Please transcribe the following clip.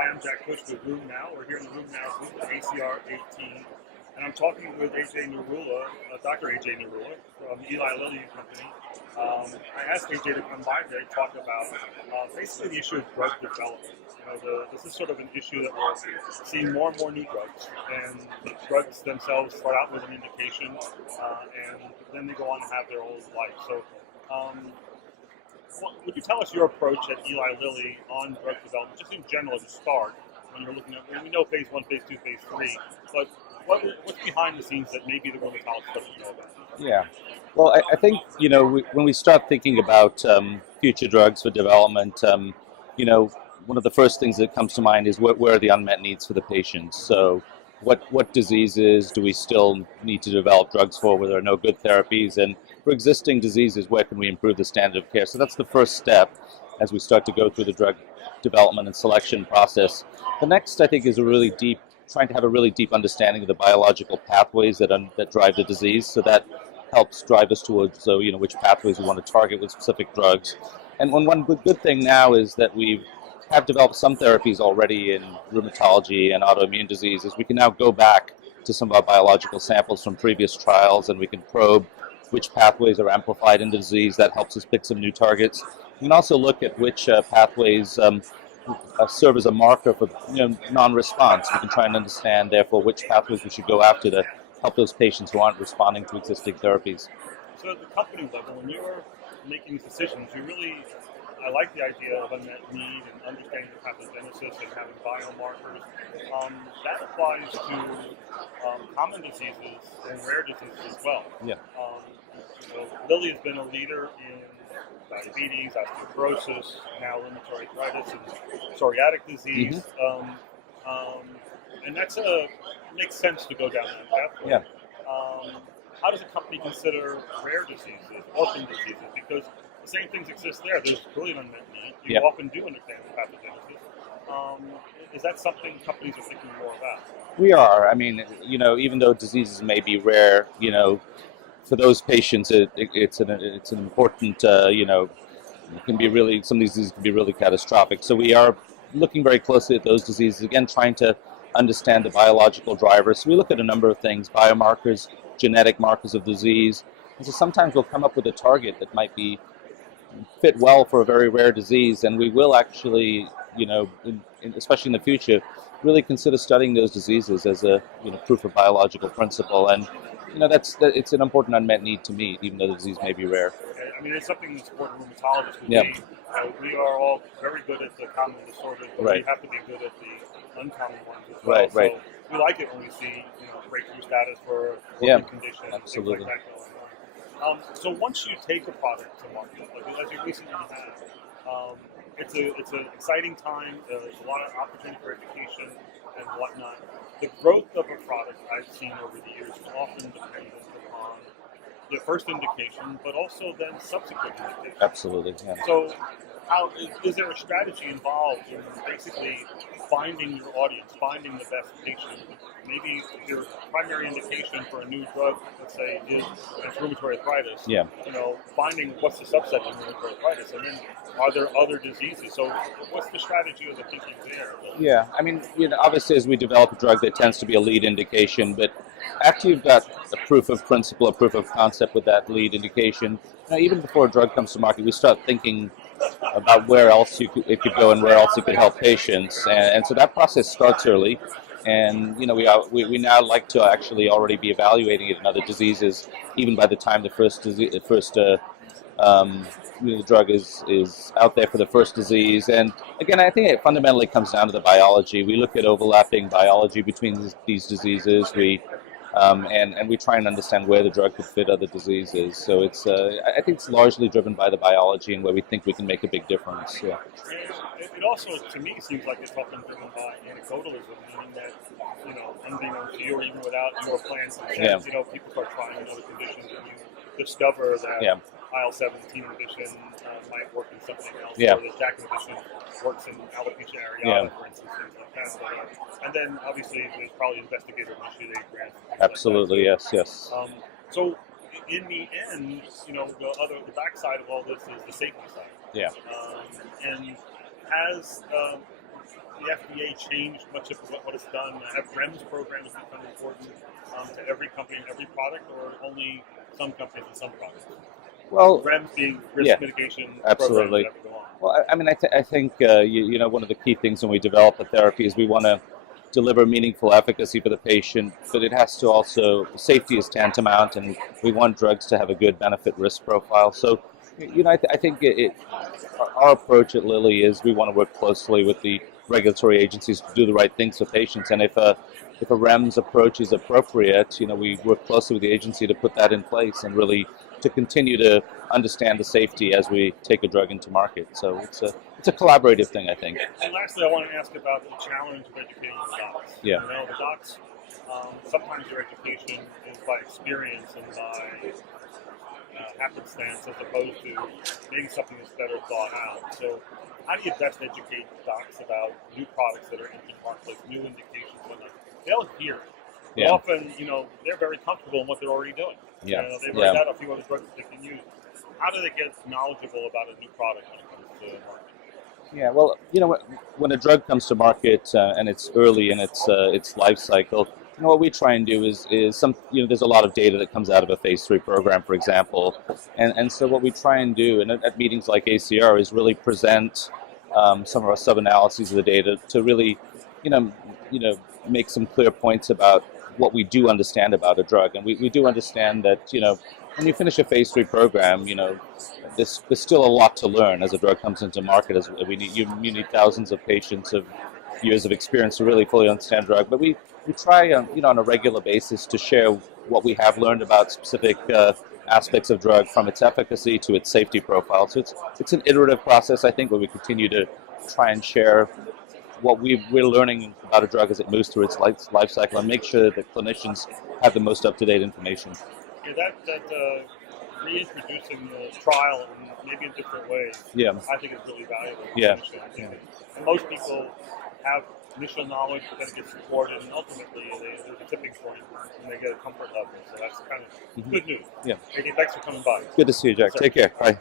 Hi, I'm Jack Cush with Room Now. We're here in the Room Now booth at ACR 18, and I'm talking with Ajay Nirula, Dr. Ajay Nirula from Eli Lilly Company. I asked Ajay to come by today to talk about basically the issue of drug development. This is sort of an issue that we're seeing more and more new drugs, and the drugs themselves start out with an indication, and then they go on and have their whole life. So. Would you tell us your approach at Eli Lilly on drug development, just in general as a start, when you're looking at, we know phase 1, phase 2, phase 3, but what's behind the scenes that maybe the rheumatologist doesn't know about? Yeah. Well, I think, when we start thinking about future drugs for development, one of the first things that comes to mind is where are the unmet needs for the patients. So what diseases do we still need to develop drugs for where there are no good therapies? And for existing diseases, where can we improve the standard of care? So that's the first step as we start to go through the drug development and selection process. The next, I think, is trying to have a really deep understanding of the biological pathways that drive the disease. So that helps drive us towards which pathways we want to target with specific drugs. And one good thing now is that we have developed some therapies already in rheumatology and autoimmune diseases. We can now go back to some of our biological samples from previous trials, and we can probe which pathways are amplified in the disease. That helps us pick some new targets. We can also look at which pathways serve as a marker for non-response. We can try and understand, therefore, which pathways we should go after to help those patients who aren't responding to existing therapies. So at the company level, when you're making these decisions, I like the idea of unmet need and understanding the pathogenesis and having biomarkers. That applies to common diseases and rare diseases as well. Yeah. Lilly has been a leader in diabetes, osteoporosis, now rheumatoid arthritis, and psoriatic disease. And that's makes sense to go down that pathway. Yeah. How does a company consider rare diseases, orphan diseases? Because the same things exist there. There's really an unmet need. You often do understand the pathogenesis. Is that something companies are thinking more about? We are. I mean, even though diseases may be rare, for those patients, it's an important, it can be really, some of these diseases can be really catastrophic. So we are looking very closely at those diseases, again, trying to understand the biological drivers. So we look at a number of things, biomarkers, genetic markers of disease. And so sometimes we'll come up with a target that might fit well for a very rare disease, and we will actually, especially in the future, really consider studying those diseases as a proof of biological principle. And it's an important unmet need to meet, even though the disease may be rare. I mean, it's something that's important rheumatologists would need. We are all very good at the common disorders, but we have to be good at the uncommon ones as well. Right. So we like it when we see breakthrough status for orphan conditions, absolutely. things like that going on. So once you take a product to market, as you recently have, it's an exciting time. There's a lot of opportunity for education and whatnot. The growth of a product I've seen over the years is often dependent upon the first indication, but also then subsequent indications. Absolutely. Yeah. So, is there a strategy involved in basically finding your audience, finding the best patient? Maybe your primary indication for a new drug, let's say, is rheumatoid arthritis. Yeah. Finding what's the subset of rheumatoid arthritis, and then are there other diseases? So, what's the strategy or the thinking there? Yeah. I mean, obviously, as we develop a drug, there tends to be a lead indication, but after you've got a proof of principle, a proof of concept with that lead indication, even before a drug comes to market, we start thinking about where else it could go and where else it could help patients, and so that process starts early. And we now like to actually already be evaluating it in other diseases, even by the time the drug is out there for the first disease. And again, I think it fundamentally comes down to the biology. We look at overlapping biology between these diseases. And we try and understand where the drug could fit other diseases. So I think it's largely driven by the biology and where we think we can make a big difference. Yeah. It also, to me, seems like it's often driven by anecdotalism, meaning that, unbeknownst to you or even without your plans and checks, people start trying other conditions and you discover that IL-17 inhibition might work in something else, or the JAK inhibition works in alopecia areata, for instance, things like that. And then, obviously, there's probably investigator-initiated grants. Absolutely, like that. yes. So, in the end, the backside of all this is the safety side. Yeah. And has the FDA changed much of what it's done? Have REMS programs become important to every company and every product, or only some companies and some products? Well, REMS being risk yeah, mitigation absolutely. programs that go on. Well, I mean, I think one of the key things when we develop a therapy is we want to deliver meaningful efficacy for the patient, but it has to also, safety is tantamount, and we want drugs to have a good benefit-risk profile. So, I think our approach at Lilly is we want to work closely with the regulatory agencies to do the right things for patients, and if a REMS approach is appropriate, we work closely with the agency to put that in place and really to continue to understand the safety as we take a drug into market. So it's a collaborative thing, I think. And lastly, I want to ask about the challenge of educating the docs. Yeah. The docs, sometimes their education is by experience and by happenstance, as opposed to maybe something that's better thought out. So how do you best educate docs about new products that are entering the marketplace, new indications, whatnot? They'll hear it. Yeah. Often, they're very comfortable in what they're already doing. Yeah. They've already got a few other drugs that they can use. How do they get knowledgeable about a new product when it comes to market? Yeah, well, when a drug comes to market and it's early in its life cycle, what we try and do is there's a lot of data that comes out of a phase 3 program, for example, and so what we try and do, and at meetings like ACR, is really present some of our sub-analyses of the data to really, make some clear points about what we do understand about a drug, and we do understand that when you finish a phase 3 program, there's still a lot to learn as a drug comes into market. As you need thousands of patients of years of experience to really fully understand drug. But we try on a regular basis to share what we have learned about specific aspects of drug, from its efficacy to its safety profile. So it's an iterative process, I think, where we continue to try and share what we're learning about a drug as it moves through its life cycle, and make sure that clinicians have the most up-to-date information. Yeah, that reintroducing the trial maybe in different ways, Yeah. I think is really valuable. Yeah. And most people have initial knowledge, but then it gets supported, and ultimately there's a tipping point, and they get a comfort level. So that's kind of good news. Yeah. Okay, thanks for coming by. Good to see you, Jack. Sir. Take care. Bye.